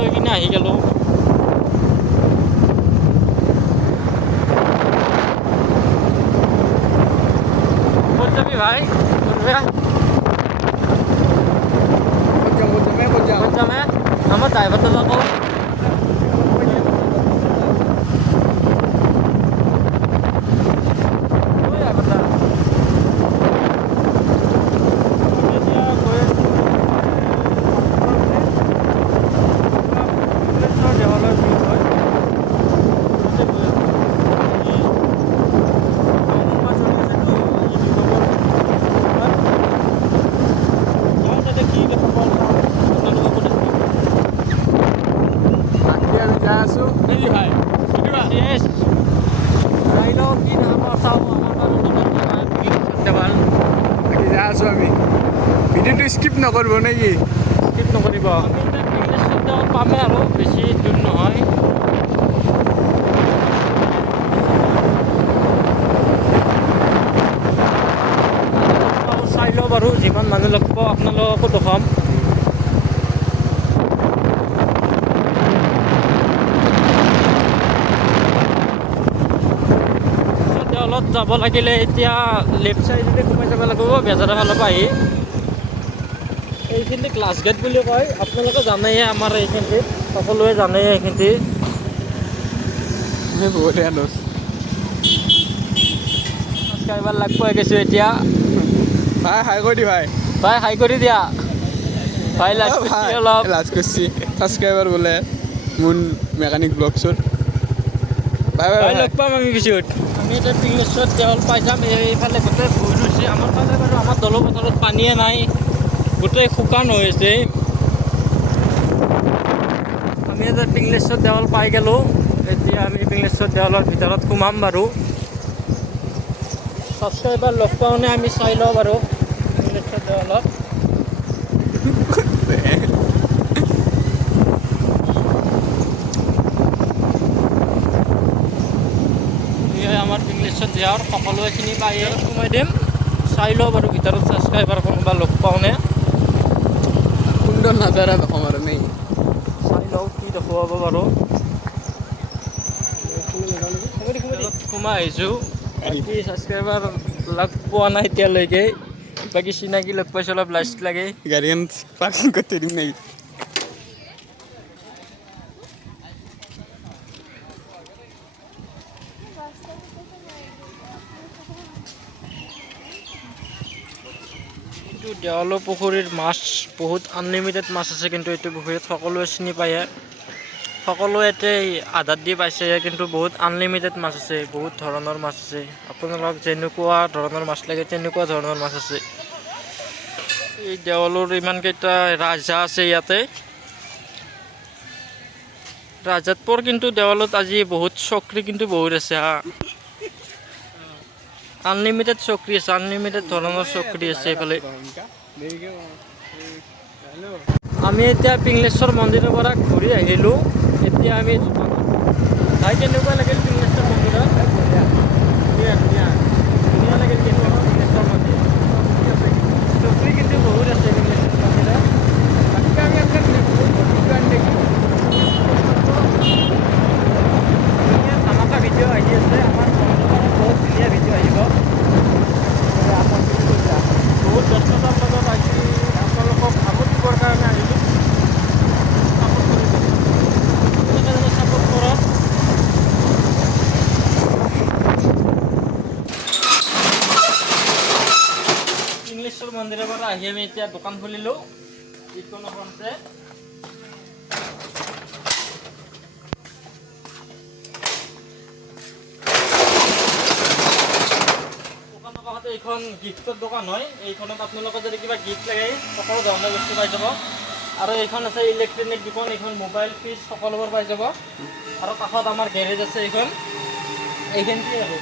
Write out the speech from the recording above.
লৈ কিনে আহি গ'লোঁ। ক'ত যাবি ভাই? ক'ত যাম আমাৰ ড্ৰাইভাৰটো আকৌ আমি ভিডিওটো স্কিপ নকৰিব নেকি? স্কিপ নকৰিব। আমি এতিয়া পামে আৰু বেছি দূৰ নহয়। চাই লওঁ বাৰু, যিমান মানুহ লগ পাব আপোনালোককো দেখাম। দেৱালত যাব লাগিলে এতিয়া লেফ্ট চাইডে সোমাই যাব লাগিব বেজাৰৰ ফালৰ পৰা আহি। এইখিনি গ্লাছ গেট বুলি কয়, আপোনালোকে জানেই আমাৰ এইখিনিত, সকলোৱে জানেই এইখিনি। আমি বহুতে আনো ছাবস্ক্ৰাইবাৰ লাগ পাই গৈছোঁ এতিয়া। ভাই হাই কৰি দি ভাই। ভাই হাই কৰি দিয়া। ভাই লাজ কৰিছি অলপ। লাজ কৰিছি ছাবস্ক্ৰাইবাৰ বোলে মুন মেকানিক ব্লগছৰ। ভাই লগ পাম আমি পিছত। আমি এতিয়া পিংলেশ্বৰ দেৱাল পাই যাম। এইফালে গোটেই ভুই ৰুইছে। আমাৰ ফালে বাৰু আমাৰ দলৰ পথাৰত পানীয়ে নাই, গোটেই শুকান হৈ আছে। আমি এতিয়া পিংলেশ্বৰ দেৱাল পাই গ'লোঁ। এতিয়া আমি পিংলেশ্বৰ দেৱালৰ ভিতৰত সোমাম বাৰু। ছাবস্ক্ৰাইবাৰ লগ পাওঁনে আমি চাই লওঁ বাৰু পিংলেশ্বৰ দেৱালত। আমাৰ পিংলেশ্বৰ দেৱাল সকলোৱে চিনি পায়ে। সোমাই দিম, চাই লওঁ বাৰু ভিতৰত ছাবস্ক্ৰাইবাৰ কোনোবা লগ পাওঁনে। সুন্দৰ নাজাৰা দেখোন আৰু নেই। চাই লওঁ কি দেখুৱাব বাৰু। সোমাই আহিছোঁ, বাকী ছাবস্ক্ৰাইবাৰ লগ পোৱা নাই এতিয়ালৈকে। বাকী চিনাকি লগ পাইছোঁ, অলপ লাজ লাগে। গাড়ীখন পাৰ্কিং কৰি থৈ দিম নেকি? কিন্তু দেৱালৰ পুখুৰীৰ মাছ বহুত আনলিমিটেড মাছ আছে, কিন্তু এইটো পুখুৰীত সকলোৱে চিনি পায়ে। সকলোৱে ইয়াতে আধাত দি পাইছে, কিন্তু বহুত আনলিমিটেড মাছ আছে, বহুত ধৰণৰ মাছ আছে। আপোনালোকক যেনেকুৱা ধৰণৰ মাছ লাগে তেনেকুৱা ধৰণৰ মাছ আছে। এই দেৱালৰ ইমানকেইটা ৰাজহাঁহ আছে ইয়াতে। ৰাজহাঁহৰ কিন্তু দেৱালত আজি বহুত চকৰি কিন্তু বহুত আছে হা। আনলিমিটেড চকৰি আছে, আনলিমিটেড ধৰণৰ চকৰি আছে এইফালে। আমি এতিয়া পিংলেশ্বৰ মন্দিৰৰ পৰা ঘূৰি আহিলোঁ। এতিয়া আমি ভাই কেনেকুৱা লাগিল পিংলেশ্বৰ মন্দিৰত? ধুনীয়া ধুনীয়া ধুনীয়া লাগিল কিন্তু পিংলেশ্বৰ মন্দিৰ। চকৰি কিন্তু বহুত আছে পিংলেশ্বৰ মন্দিৰত। ধুনীয়া ধামাকা ভিডিঅ' আহি আছে আমাৰ বহুত ধুনীয়া ভিডিঅ' আহিব। বহুত ব্যস্ততাৰ মাজত আজি আপোনালোকক আপলোড দিবৰ কাৰণে আহিলোঁ। ছাপোৰ্ট কৰিব, আপোনালোকে ছাপোৰ্ট কৰক। পিংলেশ্বৰ মন্দিৰৰ পৰা আহি আমি এতিয়া দোকান খুলিলোঁ ইকনফ্ৰণ্টে। এইখন গিফ্টৰ দোকান হয়। এইখনত আপোনালোকৰ যদি কিবা গিফ্ট লাগে সকলো ধৰণৰ বস্তু পাই যাব। আৰু এইখন আছে ইলেক্ট্ৰনিক দোকান, এইখন মোবাইল ফ্ৰিজ সকলোবোৰ পাই যাব। আৰু কাষত আমাৰ গেৰেজ আছে এইখন। এইখিনিতে আৰু